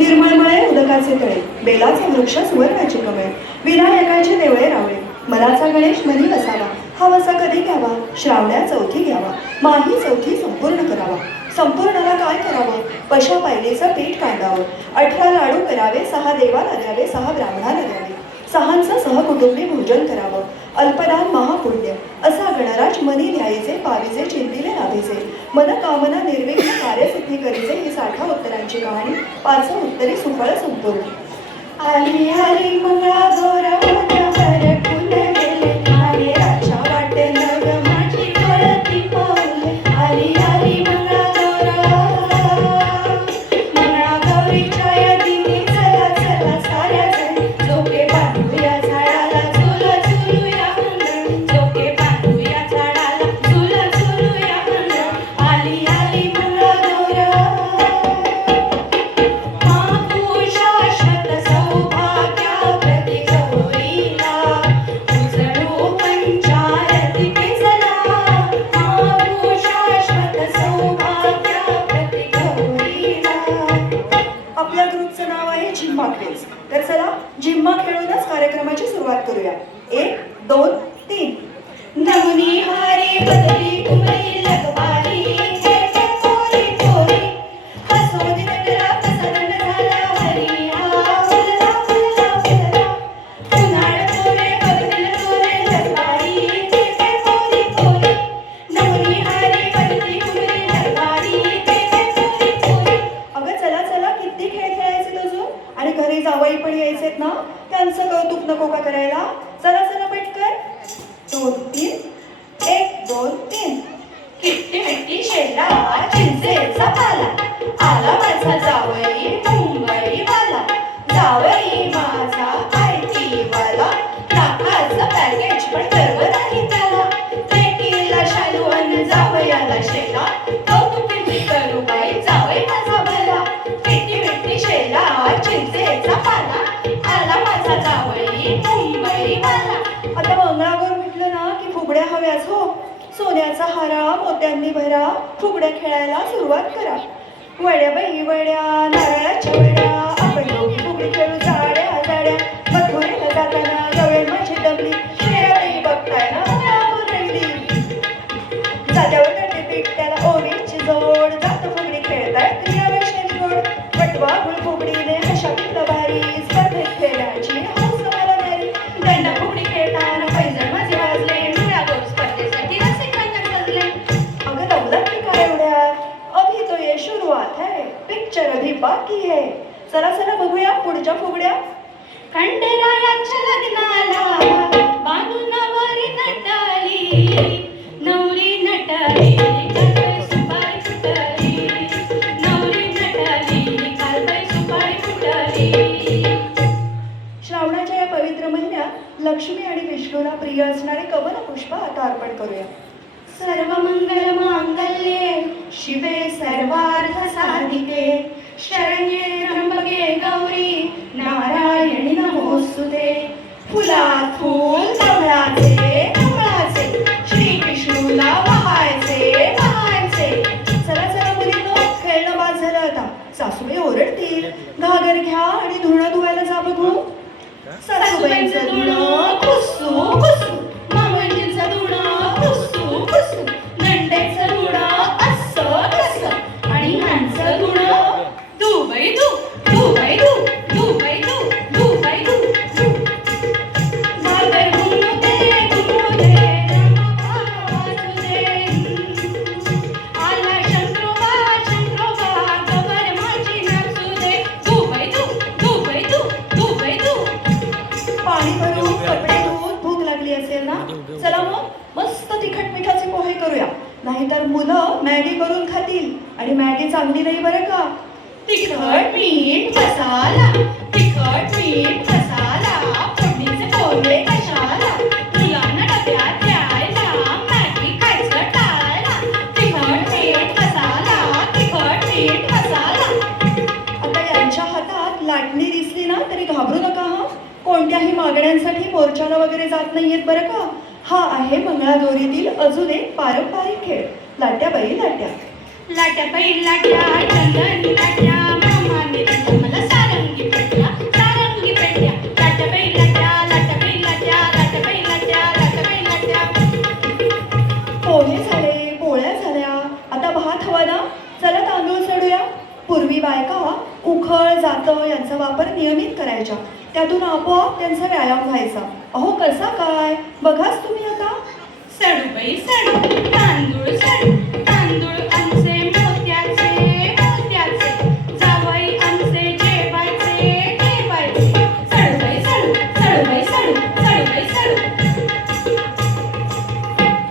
निर्मळमळे उदकाचे तळे, बेलाचे वृक्ष सुवर्णाचे कमळे, विनायकाचे देवळे रावळे, मनाचा गणेश मनी वसावा, हा वसा कधी घ्यावा, श्रावण्या चौथी घ्यावा, माही चौथी संपूर्ण करावा. संपूर्णाला काय करावं, पशा पायलीचं पीठ कांडावं, 18 लाडू करावे, 6 देवाला द्यावे, 6 ब्राह्मणाला द्यावे, 6चं सहकुटुंबी भोजन करावं, अल्पदान महापुण्य, असा गणराज मनी ध्यायचे, पाविजे चिंतिले लाभेचे, मनकामना निर्विघ्न कार्यसिद्धी करीचे. ही 60 उत्तरांची कहाणी. 5 उत्तरे सुफळ संपूर्ण. आली आली मंगळा गौरा हर फुल गेले, आले राजा वाटे नग माझी कळती पाऊले. आली आली मंगळा गौरा, मंगळा गौरीच्या यादीने चला चला साऱ्या जणी, झोके बांधूया झाडाला झुला झुलूया अंगण, झोके बांधूया झाडाला झुला झुलूया अंगण. आली आली मंगळा गौरा, मातू शाश्वत सौभाग्याप्रती गौरीला, उजळू पंचारती केसला. मातू शाश्वत सौभाग्याप्रती गौरीला. आपल्या ग्रुपचं नाव आहे झिम्मा क्विज. तर चला झिम्मा खेळूनच कार्यक्रमाची सुरुवात करूया. 1 2 3. नमुनी हारी बदली कुमरी लगवारी, खेटे पोरी पोरी, हसोदी नगरा कसा दंड झाला हरी, हा फुलला फुलला फुलला. उन्हाळ तोरे बघतील तोरे लगवारी, खेटे पोरी पोरी, नमुनी हारी बदली कुमरी लगवारी, खेटे पोरी पोरी. अगं चला चला, किती खेळ खेळायचे अजून, आणि घरी जावई पण यायचेत ना, त्यांचं कौतुक नको का करायला. चला चला पटकन. 2 3. 1 2 3. किट्टी मिट्टी शेला चिंचेचा पाला, आला माझा जावई मुंबईवाला, जावई माझा IT वाला, लाखाचं पॅकेज पण गर्व नाही त्याला. लेकीला शालू अन जावयाला शेला, कौतुक किती करू बाई जावई माझा भला. किट्टी मिट्टी शेला चिंचेचा पाला, आला माझा जावई मुंबईवाला. आता मंगळागौर म्हटलं ना की फुगड्या हव्याच हो. सोन्याचा हारा मोत्यांनी भरा, फुगड्या खेळायला सुरुवात करा. वड्या बाई वड्या, नारळाच्या वड्या, आपण दोघी फुगडी खेळू जाड्या जाड्या. मथुरेला जाताना गवळे माझी दमली, श्रेयाबाई बघताय ना मंगळागौर रंगली. जात्यावर करते पीठ त्याला ओवीची जोड, जात फुगडी खेळतायत प्रिया वैष्णवी गोड. वटवा गुळ फुगडीने हशा पिकलं भारी, स्पर्धेत खेळायची हौस मला भारी. दंड फुगडी खेळताना पैंजण माझे वाजले, मंगळागौर स्पर्धेसाठी रसिकांना सजले. अगं दौलत की काय एवढ्यात, अभी तो ये शुरुआत है, पिक्चर अभी बाकी है. चला चला बघूया पुढच्या फुगड्या. खंडेरायाच्या लग्नाला बांधून वरी नटाली, नवरी नटाली कालबाई सुपारी फुटली, नवरी नटाली कालबाई सुपारी फुटली. श्रावणाच्या या पवित्र महिन्यात लक्ष्मी आणि विष्णूला प्रिय असणारे कमल पुष्प आता अर्पण करूया. सर्व मंगल मांगल्ये शिवे सर्वार्थ साधिके, शरण्ये त्र्यंबके गौरी नारायणी नमोस्तुते. फुलात फूल कमळाचे कमळाचे, श्री विष्णूला वहायचे वहायचे. चला चला मुलींनो, खेळणं बाद झालं आता. सासूबाई ओरडतील. घागर घ्या आणि धुणं धुवायला जा बघू. सासूबाईंचं धुणं खुसू खुसू, मामांजींचं धुणं खुसू खुसू, नंडेचं धुणं असं कसं, आणि ह्यांचं धुणं धू बाई धू, धू बाई धू, धू बाई धू, धू बाई धू, धू. घागर घुमू दे घुमू दे, रमाबा वाजू दे. आला शंकरोबा शंकरोबा, गबर माझी नाचू दे. धू बाई धू, धू बाई धू, धू बाई धू. पाणी भरून कपडे धुवून भूक लागली असेल ना, चला मग मस्त तिखट मिठाचे पोहे करूया. नाहीतर मुलं मॅगी करून खातील, आणि मॅगी चांगली नाही बरं का. तिखट मीठ मसाला, तिखट मीठ मसाला, फोडणीचे पोहे कशाला, मुलांना डब्यात द्यायला, मॅगी खायचं टाळायला. तिखट मीठ मसाला, तिखट मीठ मसाला. आता यांच्या हातात लाटणी दिसली ना तरी घाबरू नका हा. कोणत्याही मागण्यांसाठी मोर्चाला वगैरे जात नाहीयेत बरं का. हा आहे मंगळागौरीतील अजून एक पारंपरिक खेळ, लाट्या बाई लाट्या. लाट्या बाई लाट्या, चंदनी लाट्या, मामाने मला उखळ जातं यांचा वापर नियमित करायचा. त्यातून आपोआप त्यांचा व्यायाम व्हायचा. अहो कसा काय बघाच तुम्ही आता. सडू बाई सडू तांदूळ सडू तांदूळ आमचे मोत्याचे मोत्याचे जावई आमचे जेवायचे जेवायचे सडू बाई सडू सडू बाई सडू सडू बाई सडू.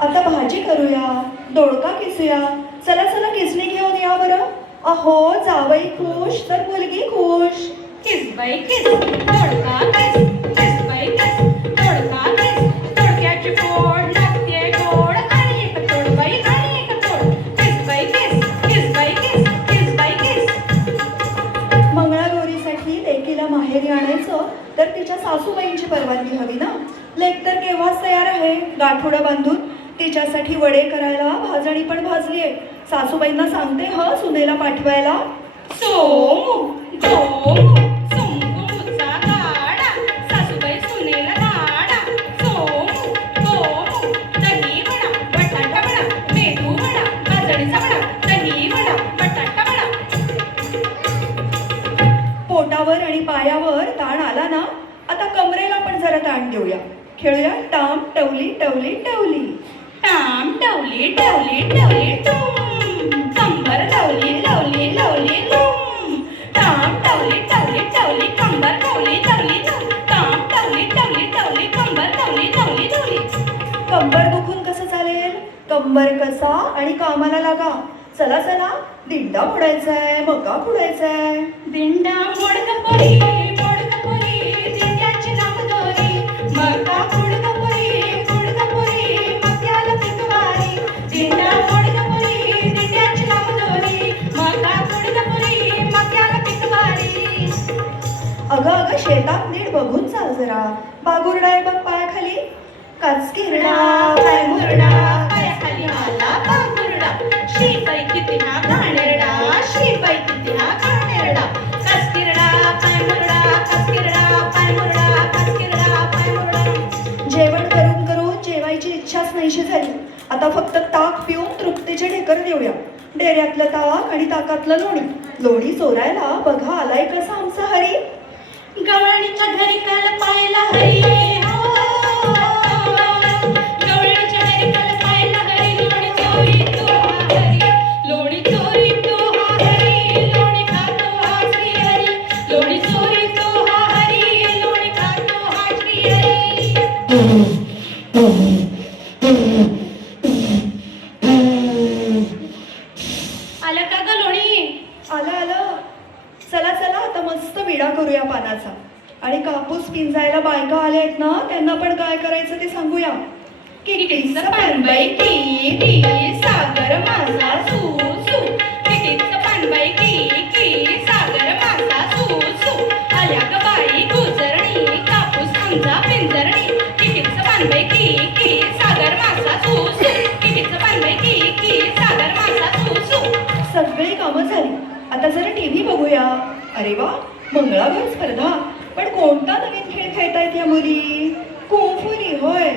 आता भाजी करूया, दोडका किसूया. चला चला किसणी घेऊन या बरं. अहो जावई खुश तर मुलगी खुश. किस बाई किस दोडका किस किस बाई किस दोडका किस दोडक्याची फोड लागते गोड आणि एक तोड बाई आणि एक तोड किस बाई किस बाई किस किस बाई किस. मंगळागौरीसाठी लेकीला माहेरी आणायचं तर तिच्या सासूबाईंची परवानगी हवी ना. लेक तर केव्हाच तयार आहे गाठोडं बांधून. तिच्यासाठी वडे करायला भाजणी पण भाजलीये. सासूबाईंना सांगते ह सुनेला पाठवायला. सोमू गोमू सोमगोमूचा गाडा सासूबाई सुनेला गाडा. सोमू गोमू दही वडा बटाटा वडा मेदू वडा भाजणीचा वडा दही वडा बटाटा वडा. पोटावर आणि पायावर ताण आला ना, आता कमरेला पण जरा ताण देऊया. खेळूया टाम टवली टवली टवली. टाम टवली टवली टवली टूम कंबर लवली लवली लवली लूम. टाम टवली टवली टवली कंबर लवली लवली लूम. टाम टवली टवली टवली कंबर लवली लवली लवली. कंबर दुखून कसं चालेल. कंबर कसा आणि कामाला लागा. चला चला दिंडा फोडायचाय मका फोडायचाय. दिंडा मोडकपुरी मोडकपुरी दिंड्याची नामदोरी मका फुडकपुरी मक्याला पिकवारी. दिंडा मोडकपुरी दिंड्याची नामदोरी मका फुडकपुरी मक्याला पिकवारी. अगं अगं शेतात नीट बघून चाल जरा. बागुरडा आहे बघ पायाखाली. काचकिरडा पाय मुरडा पायाखाली आला बागुरडा. शिपाई किती हा घाणेरडा शिपाई किती हा घाणेरडा. कासकिरडा पाय मुरडा कासकिरडा पाय मुरडा कासकिरडा पाय मुरडा. जेवण करून करून जेवायची इच्छाच नाहीशी झाली. आता फक्त ताक पिऊन तृप्तीचे ढेकर देऊया. डेऱ्यातलं ताक आणि ताकातलं लोणी. लोणी चोरायला बघा आलाय कसा आमचा हरी. गवळणीच्या घरी काल पाहिला हरी हो. गवळणीच्या घरी काल पाहिला हरी. लोणी चोरी तो हा हरी लोणी चोरी तो हा हरी. लोणी खातो हा श्री हरी लोणी चोरी तो हा हरी लोणी खातो हा श्री हरी. आलं का ग लोणी. आलं आलं. चला चला आता मस्त विडा करूया पानाचा. आणि कापूस पिंजायला बायका आल्या आहेत ना, त्यांना पण काय करायचं ते सांगूया. किटीचं पानबाई की सागर माझा सू सू. किटीचं पानबाई की सागर माझा सू सू. आल्या ग बाई गुजरणी कापूस आमचा पिंजरणी. किटीचं पानबाई की सागर माझा सू सू. किटीचं पानबाई की सागर माझा सू सू. सगळी कामं झाली. आता जरा टीव्ही बघूया. अरे वा मंगळागौर स्पर्धा. पण कोणता नवीन खेळ खेळतायत या मुली. कुंफुरी होय.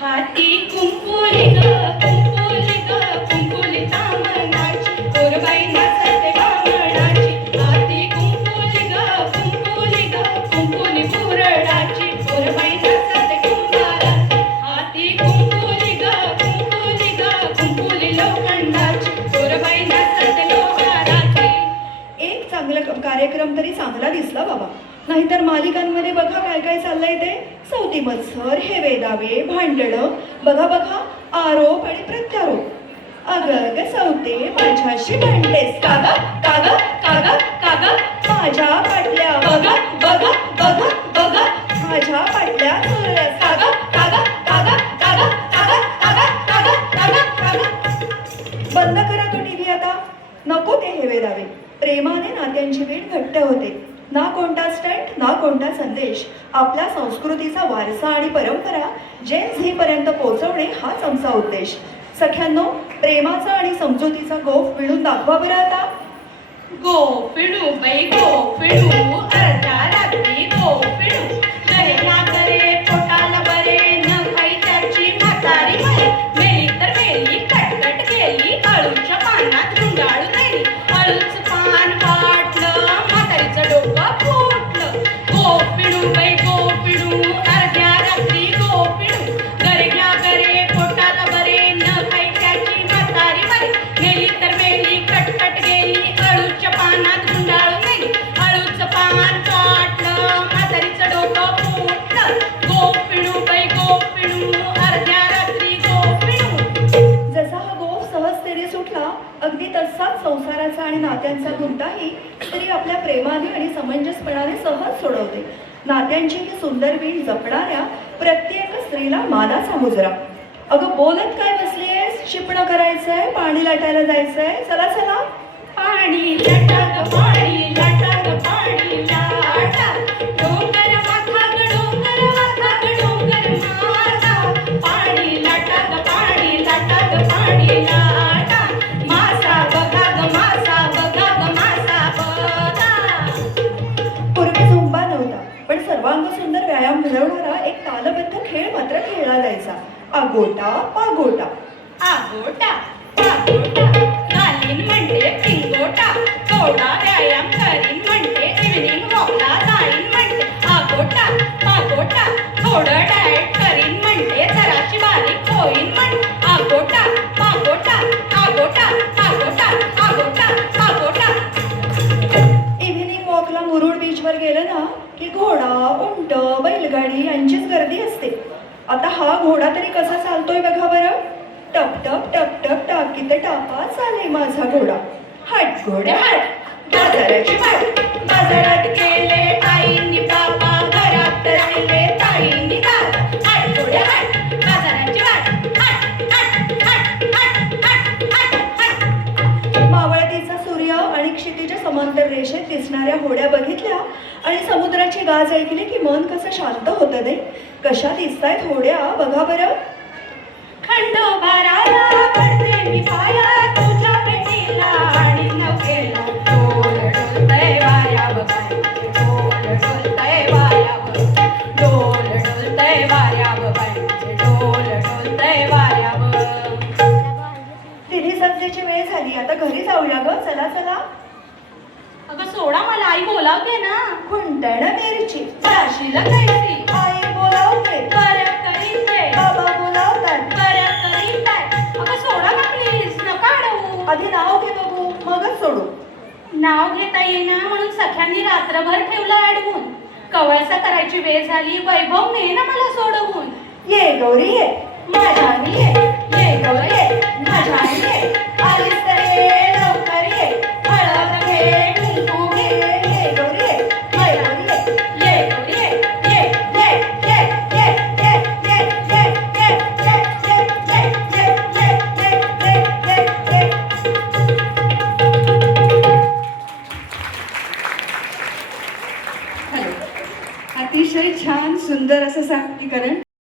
हाती कुंकुली ग कुंकुली ग कुंकुली तांबणाची. पोरबाई नाचते बामणाची. हाती कुंकुली ग कुंकुली बुरडाची. पोरबाई नाचते कुंभाराची. हाती कुंकुली ग कुंकुली लोखंडाची. पोरबाई नाचते लोहाराची. एक चांगला कार्यक्रम तरी चांगला दिसला बाबा. नाहीतर मालिकांमध्ये बघा काय काय चाललंय ते. सौती मत्सर हेवे दावे भांडणं. बघा बघा आरोप आणि प्रत्यारोप. अग अग सौते माझ्याशी भांडतेस काग काग काग काग. माझ्या पाटल्या बघा बघा बघा बघा. माझ्या पाटल्या चोरल्यास काग काग काग काग काग काग काग काग काग. बंद करा तो टीव्ही आता. नको ते हेवे दावे. प्रेमाने नात्यांची वीट घट्ट होते. ना कोणता स्टंट ना कोणता संदेश. आपल्या संस्कृतीचा वारसा आणि परंपरा जेन झीपर्यंत पोहोचवणे हाच आमचा उद्देश. सख्यांनो प्रेमाचा आणि समजुतीचा गोफ मिळून दाखवा बरं आता. गोफिडू बाई गोफिडू अर्ध्या रात्री गोफिडू. गरे ना करे पोटाला बरे न खाई त्याची म्हातारी मरे. मेली तर मेली कटकट गेली अळूच्या पानात गुंडाळून राहिली. अळूचं पान वाटलं समंजसपणाने सहज सोडवते. नात्यांची ही सुंदर वीण जपणाऱ्या प्रत्येक स्त्रीला मानाचा मुजरा. अगं बोलत काय बसलीयस? शिपणं करायचंय, पाणी लाटायला जायचंय. चला चला. पाणी लाटा ग पाणी लाटा ग पाणी लाटा डोंगर माथा ग डोंगर माथा ग डोंगर माथा पाणी लाटा ग पाणी लाटा ग पाणी लाटा मासा बघा ग मासा बघा ग मासा बघा. पूर्वी झुंबा नव्हता, पण सर्वांग सुंदर व्यायाम घडवणारा एक तालबद्ध खेळ मात्र खेळला जायचा. आगोटा पागोटा. आगोटा पागोटा घालीन म्हणते पिंगोटा थोडा व्यायाम करीन म्हणते इव्हनिंग वॉकला जाईन म्हणते. आगोटा पागोटा थोडं डाएट करीन म्हणते जराशी बारीक होईन म्हणते. आगोटा पागोटा आगोटा पागोटा आगोटा पागोटा. इव्हिनिंग वॉकला मुरुड बीचवर गेलं ना की घोडा, उंट, बैलगाडी यांचीच गर्दी असते. आता हा घोडा तरी कसा चालतोय बघा बरं. टप टप टप टप टाकीत टापा चाले माझा घोडा. हट घोड्या हट, बाजाराची वाट. बाजारात गेले ताईंनी बाबा घरात राहिले ताईंनी दादा. हट घोड्या हट बाजाराची वाट हट हट हट हट हट हट हट. मावळतीचा सूर्य आणि क्षितिज समांतर रेषेत दिसणाऱ्या होड्या बघितल्या आणि समुद्राची गाज ऐकली की मन कसं शांत होतं नाही. कशा दिसतायत होड्या बघा बरं. खंडोबाराला पडते मी पाया तुझ्या पेटीला आणि नवखेला डोल डोलतय वाऱ्यावर बाईंचे डोल डोलतय वाऱ्यावर डोल डोलतय वाऱ्यावर बाईंचे डोल डोलतय वाऱ्यावर. तिन्ही संजेची वेळ झाली, आता घरी जाऊया ग. चला चला. अगं सोडा मला आई बोलावते ना. खुंटण मिरची. जाशील कैसी आई बोलावते. बऱ्या करीते बाबा बोलावतात. बऱ्या करीत अगं सोडा ना प्लीज नका अडवू. आधी नाव घे बघू, मगच सोडू. नाव घेता येईना म्हणून सख्यांनी रात्रभर ठेवलं अडवून. कवळसा करायची वेळ झाली वैभव ने ना मला सोडवून. ये गौरी ये. माझ्यानी ये गौरी ये माझ्यानी ये. आलीस तर ये, लवकर ये. हळद घे कुंकू घे ये गौरी ये. ये गौरी ये ये गौरी ये ये ये ये ये ये ये ये ये ये ये ये. हॅलो. अतिशय छान सुंदर असं सादरीकरण.